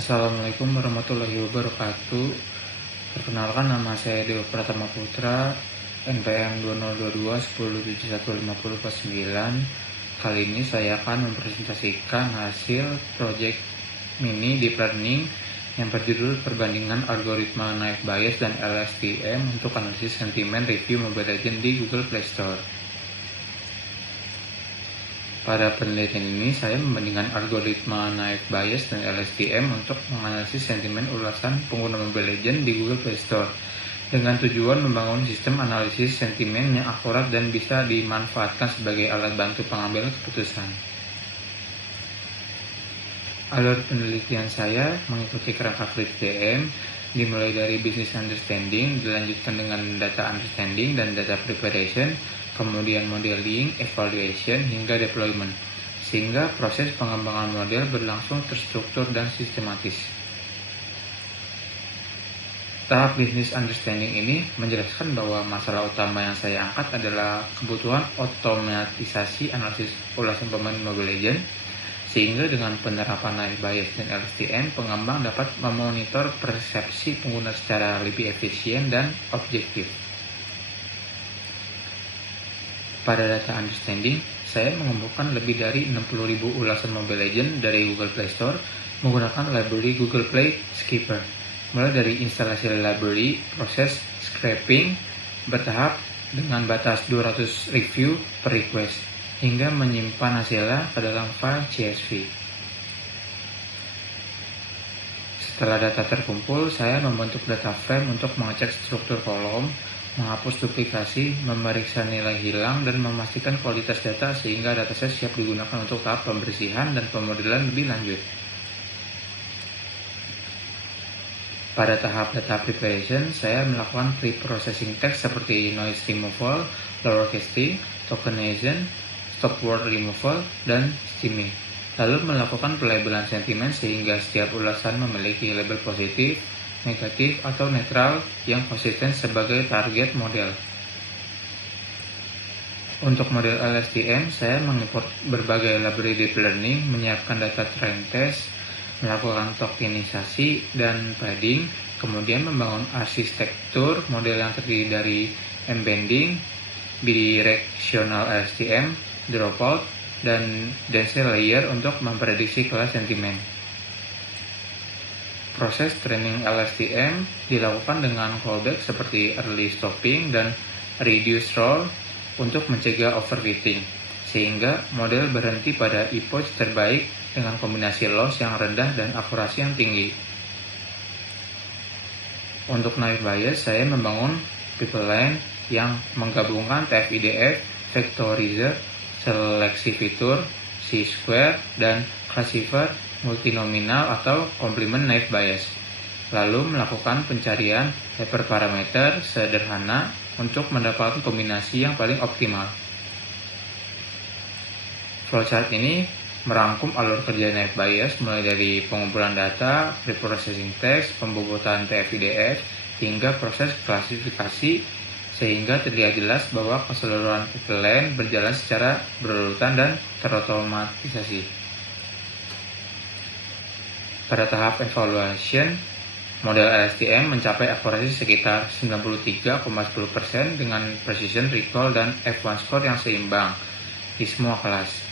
Assalamualaikum warahmatullahi wabarakatuh. Perkenalkan, nama saya Dewa Pratama Putra, NPM 2022 107150/9. Kali ini saya akan mempresentasikan hasil proyek mini deep learning yang berjudul Perbandingan Algoritma Naive Bayes dan LSTM untuk analisis sentimen review Mobile Legends di Google Play Store. Pada penelitian ini, saya membandingkan algoritma Naive Bayes dan LSTM untuk menganalisis sentimen ulasan pengguna Mobile Legends di Google Play Store dengan tujuan membangun sistem analisis sentimen yang akurat dan bisa dimanfaatkan sebagai alat bantu pengambilan keputusan. Alur penelitian saya mengikuti kerangka FlipDM, dimulai dari business understanding, dilanjutkan dengan data understanding dan data preparation, kemudian modeling, evaluation, hingga deployment, sehingga proses pengembangan model berlangsung terstruktur dan sistematis. Tahap business understanding ini menjelaskan bahwa masalah utama yang saya angkat adalah kebutuhan otomatisasi analisis ulasan pemain Mobile Legends, sehingga dengan penerapan Naive Bayes dan LSTM, pengembang dapat memonitor persepsi pengguna secara lebih efisien dan objektif. Pada data understanding, saya mengumpulkan lebih dari 60.000 ulasan Mobile Legends dari Google Play Store menggunakan library Google Play Skipper, mulai dari instalasi library, proses scraping bertahap dengan batas 200 review per request, hingga menyimpan hasilnya ke dalam file CSV. Setelah data terkumpul, saya membentuk data frame untuk mengecek struktur kolom, menghapus duplikasi, memeriksa nilai hilang, dan memastikan kualitas data sehingga dataset siap digunakan untuk tahap pembersihan dan pemodelan lebih lanjut. Pada tahap data preparation, saya melakukan pre-processing text seperti noise removal, lowercase t, tokenization, stop word removal, dan stemming, lalu melakukan pelabelan sentimen sehingga setiap ulasan memiliki label positif, negatif, atau netral yang konsisten sebagai target model. Untuk model LSTM, saya mengimport berbagai library deep learning, menyiapkan data train test, melakukan tokenisasi dan padding, kemudian membangun arsitektur model yang terdiri dari embedding, bidirectional LSTM, dropout, dan dense layer untuk memprediksi kelas sentimen. Proses training LSTM dilakukan dengan callback seperti early stopping dan reduce roll untuk mencegah overfitting, sehingga model berhenti pada epoch terbaik dengan kombinasi loss yang rendah dan akurasi yang tinggi. Untuk Naive Bayes, saya membangun pipeline yang menggabungkan TF-IDF, vectorizer, seleksi fitur, C-square, dan classifier multinominal atau complement Naive Bayes, lalu melakukan pencarian hyperparameter sederhana untuk mendapatkan kombinasi yang paling optimal. Flowchart ini merangkum alur kerja Naive Bayes mulai dari pengumpulan data, pre-processing text, pembobotan TF-IDF, hingga proses klasifikasi, sehingga terlihat jelas bahwa keseluruhan pipeline berjalan secara berurutan dan terotomatisasi. Pada tahap evaluation, model LSTM mencapai akurasi sekitar 93,10% dengan precision recall dan F1 score yang seimbang di semua kelas.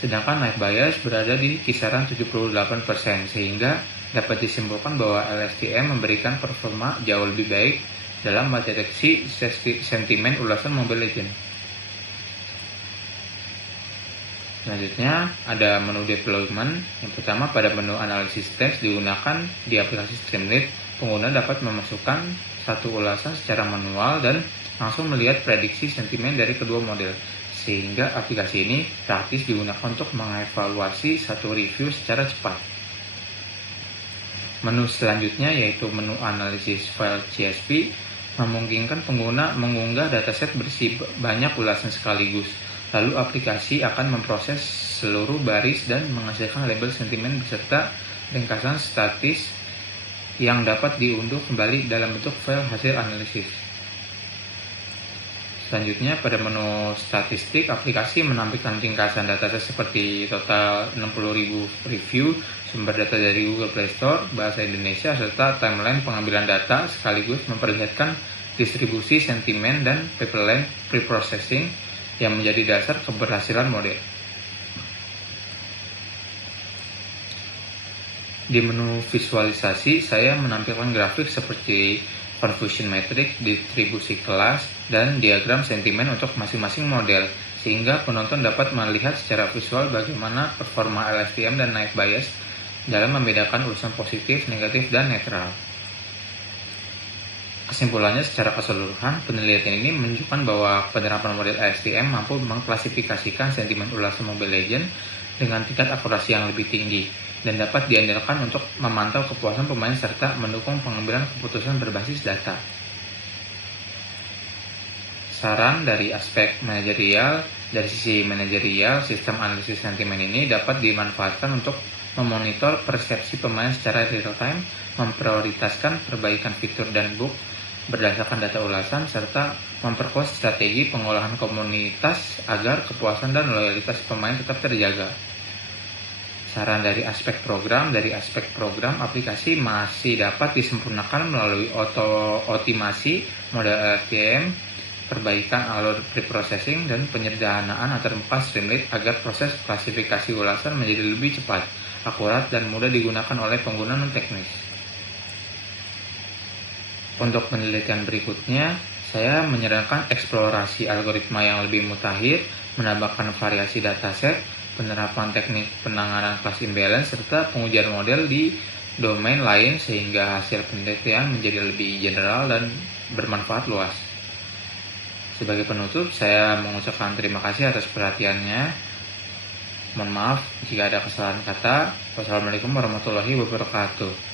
Sedangkan Naive Bayes berada di kisaran 78%, sehingga dapat disimpulkan bahwa LSTM memberikan performa jauh lebih baik dalam mendeteksi sentimen ulasan Mobile Legends. Selanjutnya, ada menu deployment. Yang pertama, pada menu analisis teks digunakan di aplikasi Streamlit, pengguna dapat memasukkan satu ulasan secara manual dan langsung melihat prediksi sentimen dari kedua model, sehingga aplikasi ini praktis digunakan untuk mengevaluasi satu review secara cepat. Menu selanjutnya yaitu menu analisis file CSV, memungkinkan pengguna mengunggah dataset bersih banyak ulasan sekaligus. Lalu aplikasi akan memproses seluruh baris dan menghasilkan label sentimen beserta ringkasan statis yang dapat diunduh kembali dalam bentuk file hasil analisis. Selanjutnya, pada menu statistik, aplikasi menampilkan ringkasan data seperti total 60.000 review, sumber data dari Google Play Store, bahasa Indonesia, serta timeline pengambilan data, sekaligus memperlihatkan distribusi sentimen dan pipeline preprocessing yang menjadi dasar keberhasilan model. Di menu visualisasi, saya menampilkan grafik seperti confusion matrix, distribusi kelas, dan diagram sentimen untuk masing-masing model, sehingga penonton dapat melihat secara visual bagaimana performa LSTM dan naik bias dalam membedakan urusan positif, negatif, dan netral. Kesimpulannya, secara keseluruhan, penelitian ini menunjukkan bahwa penerapan model LSTM mampu mengklasifikasikan sentimen ulasan Mobile Legends dengan tingkat akurasi yang lebih tinggi dan dapat diandalkan untuk memantau kepuasan pemain serta mendukung pengambilan keputusan berbasis data. Saran dari aspek manajerial, dari sisi manajerial, sistem analisis sentimen ini dapat dimanfaatkan untuk memonitor persepsi pemain secara real-time, memprioritaskan perbaikan fitur dan bug berdasarkan data ulasan, serta memperkuat strategi pengolahan komunitas agar kepuasan dan loyalitas pemain tetap terjaga. Saran dari aspek program, aplikasi masih dapat disempurnakan melalui otimasi model LSTM, perbaikan alur preprocessing, dan penyederhanaan antarmuka Streamlit agar proses klasifikasi ulasan menjadi lebih cepat, akurat, dan mudah digunakan oleh pengguna non-teknis. Untuk penelitian berikutnya, saya menyarankan eksplorasi algoritma yang lebih mutakhir, menambahkan variasi dataset, penerapan teknik penanganan class imbalance, serta pengujian model di domain lain sehingga hasil penelitian menjadi lebih general dan bermanfaat luas. Sebagai penutup, saya mengucapkan terima kasih atas perhatiannya. Mohon maaf jika ada kesalahan kata. Wassalamualaikum warahmatullahi wabarakatuh.